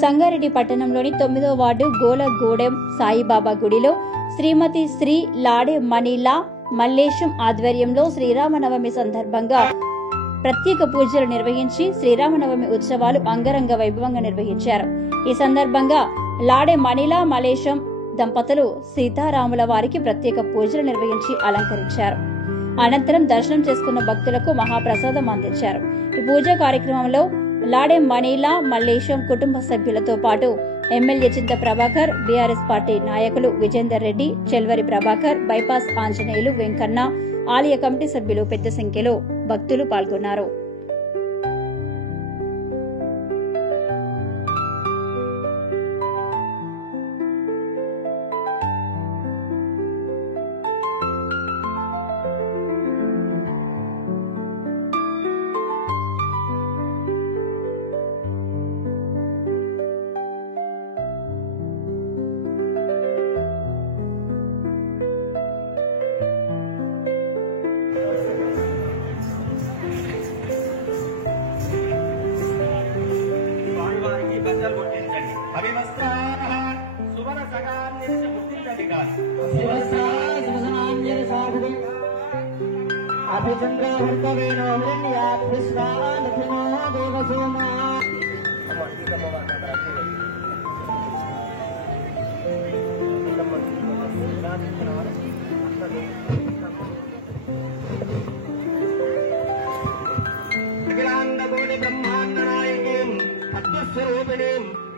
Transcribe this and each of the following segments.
సంగారెడ్డి పట్టణంలోని 9వ వార్డు గోలగూడెం సాయిబాబా గుడిలో శ్రీమతి శ్రీ లాడే మనీలా మల్లేశం ఆధ్వర్యంలో శ్రీరామనవమి సందర్భంగా ప్రత్యేక పూజలు నిర్వహించి శ్రీరామనవమి ఉత్సవాలు అంగరంగ వైభవంగా నిర్వహించారు. ఈ సందర్భంగా లాడే మనీలా మల్లేశం దంపతులు సీతారాముల వారికి ప్రత్యేక పూజలు నిర్వహించి అలంకరించారు. అనంతరం దర్శనం చేసుకున్న భక్తులకు మహాప్రసాదం అందించారు. ఈ పూజా కార్యక్రమంలో లాడే మనీలా మల్లేశం కుటుంబ సభ్యులతో పాటు ఎమ్మెల్యే చింత ప్రభాకర్, బీఆర్ఎస్ పార్టీ నాయకులు విజేందర్ రెడ్డి, చెల్వరి ప్రభాకర్, బైపాస్ ఆంజనేయులు, వెంకన్న, ఆలయ కమిటీ సభ్యులు పెద్ద సంఖ్యలో భక్తులు పాల్గొన్నారు.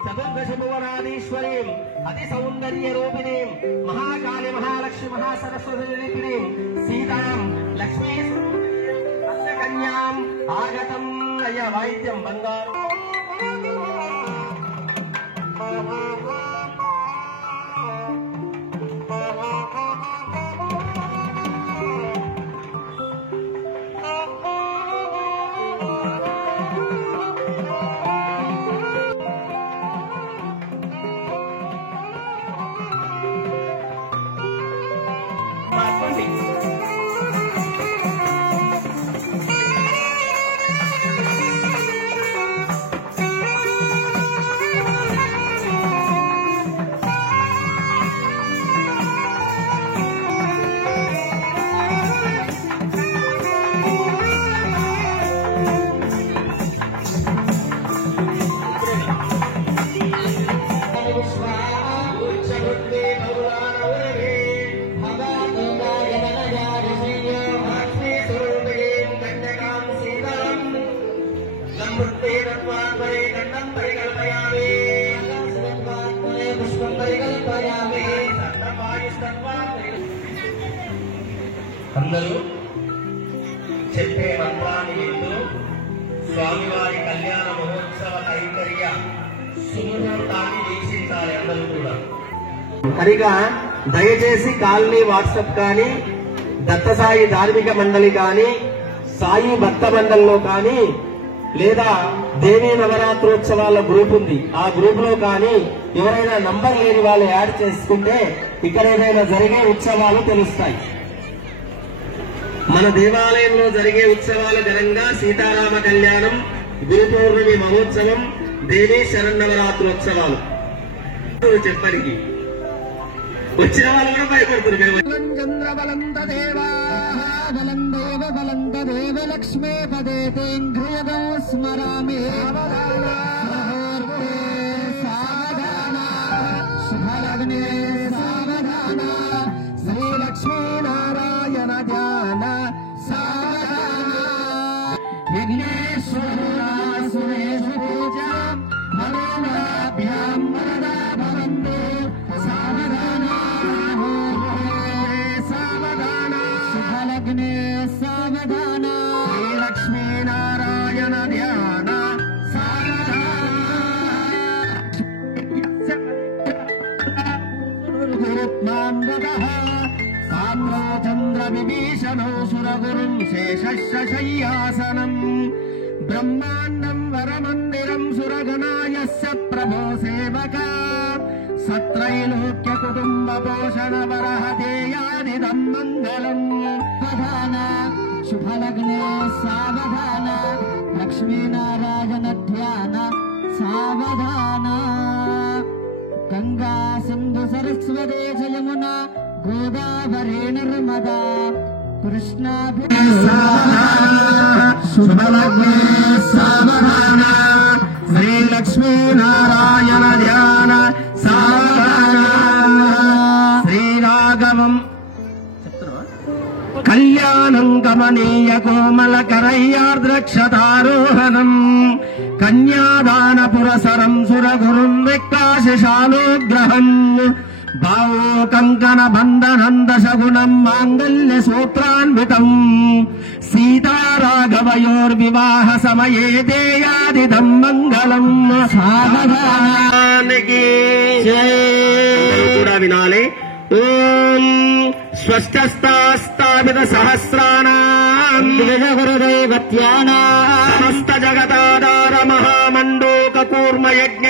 చతుర్దశభువనాధీశ్వరీం అతి సౌందర్య రూపిణీం మహాకాళి మహాలక్ష్మి మహాసరస్వతీం సీతాం లక్ష్మీ కన్యాం ఆగతం అయ వాయిద్యం బంగారు అందరూ చెప్పే మంత్రాన్ని వింటూ స్వామివారి కళ్యాణ మహోత్సవ కైంకర్య సుముహూర్తాన్ని వీక్షించాలి. అందరూ కూడా కనుక దయచేసి కాలనీ వాట్సాప్ కానీ, దత్తసాయి ధార్మిక మండలి కానీ, సాయి భక్త మండలిలో కానీ, లేదా దేవీ నవరాత్రోత్సవాల గ్రూప్ ఉంది, ఆ గ్రూప్ లో కానీ ఎవరైనా నంబర్ లేని వాళ్ళు యాడ్ చేసుకుంటే ఇక్కడ ఏదైనా జరిగే ఉత్సవాలు తెలుస్తాయి. మన దేవాలయంలో జరిగే ఉత్సవాలు ఘనంగా సీతారామ కళ్యాణం, గురు పౌర్ణమి మహోత్సవం, దేవీ శరన్నవరాత్రోత్సవాలు చెప్పడానికి వచ్చిన వాళ్ళు కూడా భయపడుతున్నారు. లక్ష్మీ పదే స్మరామి సావధాన శుభలగ్నే సావధాన శ్రీలక్ష్మీనారాయణ ధ్యాన సావధాన విఘ్నేశ్వరుణాసురేషు పూజా మనోభ్యాం వరదా భవంతు సావధాన సావధాన శుభలగ్నే సావధాన శ్రీలక్ష్మీనారాయణ ధ్యాన సామ్రాచంద్ర విభీషణో సురగురుం శేషశయ్యాసనం బ్రహ్మాండం వరమందిరం సురగణాయస్య ప్రభో సేవక సత్రైలోక్య కుటుంబ పోషణ వరహతేయాదిదం మంగళం సావధాన శుభలగ్నే సావధాన లక్ష్మీనారాయణ ధ్యాన సావధాన సరస్వతే యమునా గోదావరి నర్మదా కృష్ణా శుభలగ్నే సావధాన శ్రీలక్ష్మీ నారాయణ ధ్యాన సావధాన శ్రీరాఘవం కళ్యాణం గమనీయ కోమల కరయ్యార్ద్రక్షతారోహణం కన్యాదాన పురసరం సురగురుం విక్కాశశాలోగ్రహం భావో కంకణ బంధనం దశగుణం మాంగళ్య సూత్రాన్వితం సీతారాఘవయోర్వివాహ సమయే దేయాదిదం మంగళం సావధానికి కూడా వినాలి. ఓం స్వస్థస్థాస్థాపిత సహస్రాణాం గురుదేవత్యానాం సమస్త జగతాధార మహామండోక కూర్మ యజ్ఞ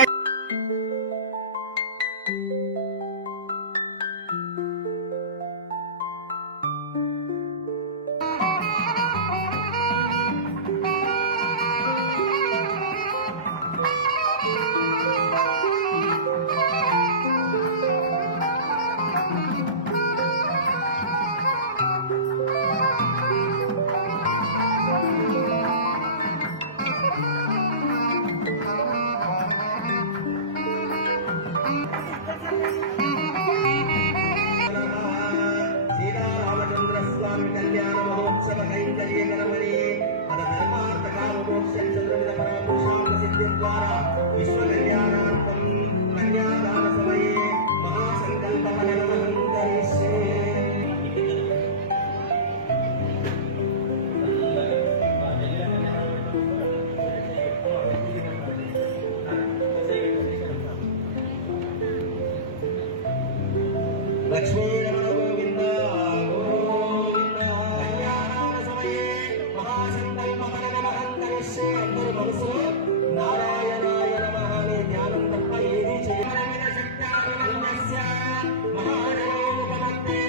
లక్ష్మీ రమణ గోవింద గోవింద కళ్యాణ సమయే మహాసంకల్ప మనమహంకరిష్యే అందరి మనసులో నారాయణాయ నమః అనే ధ్యానం తప్ప ఏది చేయమని శక్త్యాన్వస్య మహాజనోపమత్తే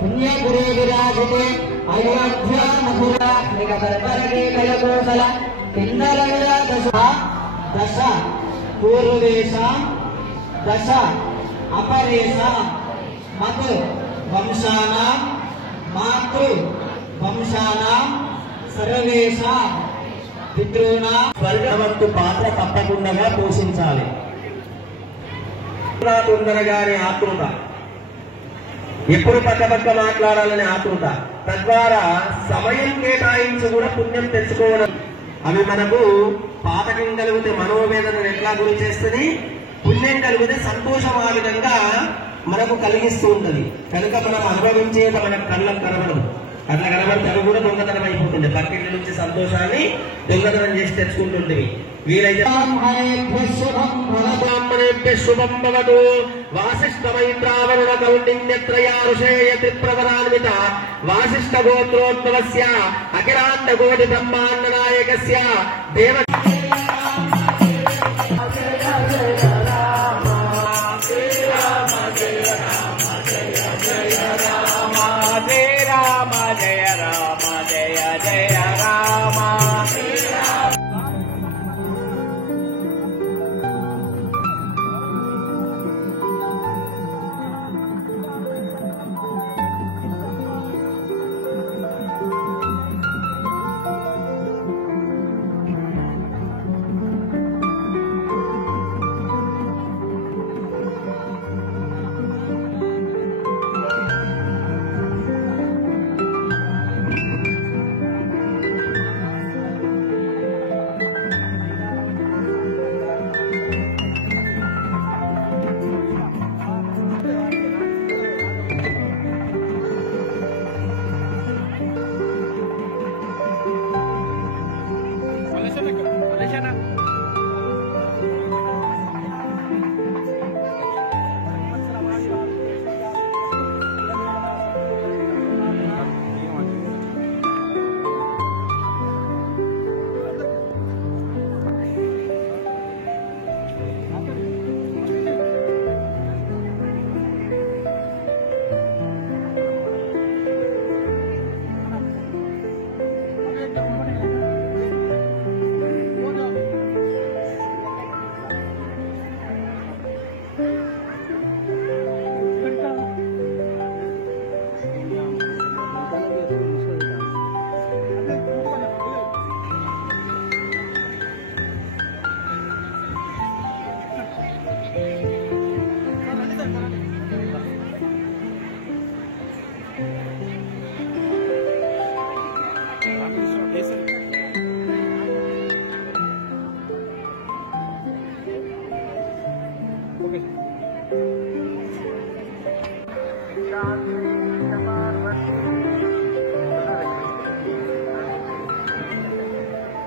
పుణ్యగురే విరాజితే అయోధ్యా మధురా కలకోసల కిందరగా దశ పూర్వేషాం దశ అపరేషాం మత్ వంశానాం మాతృ వంశానాం సర్వేషాం పితॄణాం స్వర్గవంతు పాత్ర తప్పకుండా పోషించాలి. తొందరగానే ఆతృత, ఎప్పుడు పక్కపక్క మాట్లాడాలనే ఆతృత, తద్వారా సమయం కేటాయించి కూడా పుణ్యం తెచ్చుకోవడం. అవి మనకు పాతకం కలిగితే మనోవేదనను ఎట్లా గురి చేస్తుంది, పుణ్యం కలిగితే సంతోషం ఆ విధంగా మనకు కలిగిస్తూ ఉంటది. కనుక మనం అనుభవించేది మన కళ్ళకు కనబడదు. అట్లా కనబడితే అవి కూడా దొంగతనం అయిపోతుంది. పక్కింటి నుంచి సంతోషాన్ని దొంగతనం చేసి తెచ్చుకుంటుంది. వీలైతే శుభం భవతు. వాసిష్ఠ మైత్రావరుణ కౌండిన్యత్రయా ఋషేయ త్రిప్రవరాన్విత వాసిష్ఠ గోత్రోద్భవస్య అఖిలాండ కోటి బ్రహ్మాండ నాయకస్య దేవ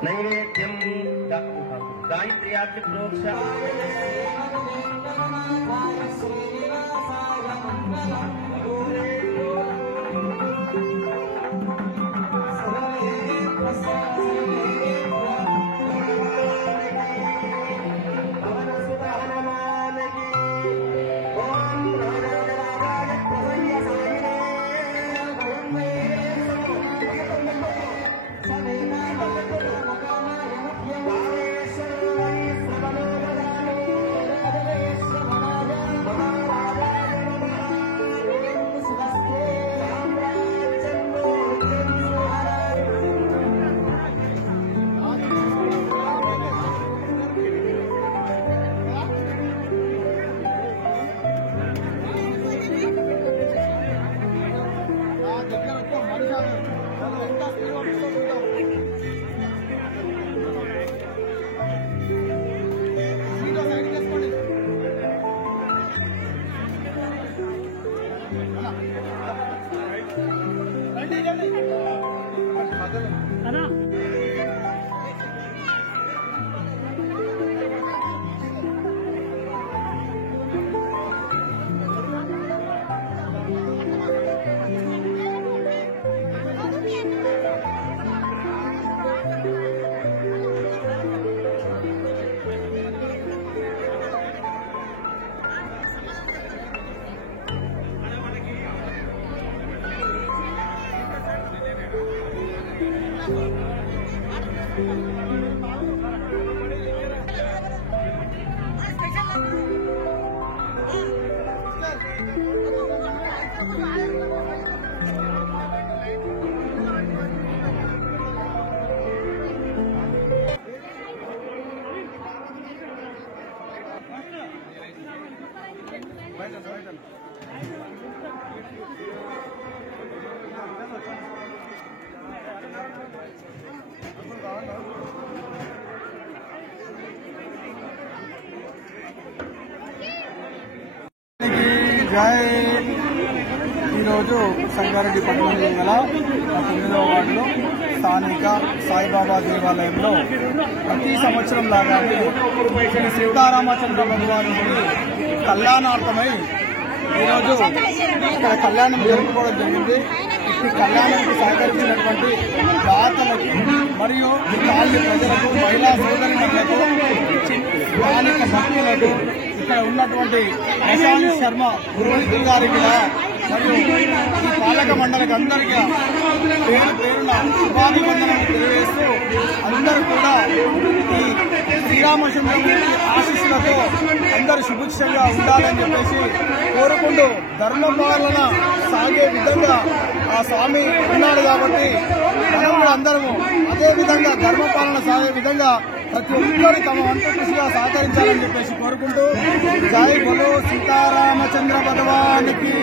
नैवेद्यं गायत्र्यार्थ प्रोक्ष జై ఈరోజు సంగారెడ్డి పట్టణంలో గల 9వ వార్డులో స్థానిక సాయిబాబా దేవాలయంలో ప్రతి సంవత్సరం లాగానే శ్రీ సీతారామచంద్ర భగవానుడి కళ్యాణార్థమై ఈరోజు ఇక్కడ కళ్యాణం జరుపుకోవడం జరిగింది. ఈ కళ్యాణానికి సహకరించినటువంటి దాతలకు మరియు స్థానిక ప్రజలకు, మహిళా సోదరులకు, స్థానిక భక్తులకు, ఇక్కడ ఉన్నటువంటి ప్రశాంత్ శర్మ పురోహితులు గారికి మరియు ఈ పాలక మండలికి అందరికీ పేరు పేరున శుభాభివందనలు తెలియజేస్తూ అందరూ కూడా ఈ శ్రీరామచంద్రుడి ఆశీస్సులతో అందరూ సుభిక్షంగా ఉండాలని చెప్పేసి కోరుకుంటూ ధర్మపాలన సాగే విధంగా ఆ స్వామి ఉన్నాడు కాబట్టి మనం కూడా అందరము అదే విధంగా ధర్మపాలన సాగే విధంగా ప్రతి ఒక్కరు తమ వంతు కృషిగా సహకరించాలని చెప్పేసి కోరుకుంటూ జై బలో సీతారామచంద్ర భగవానికి.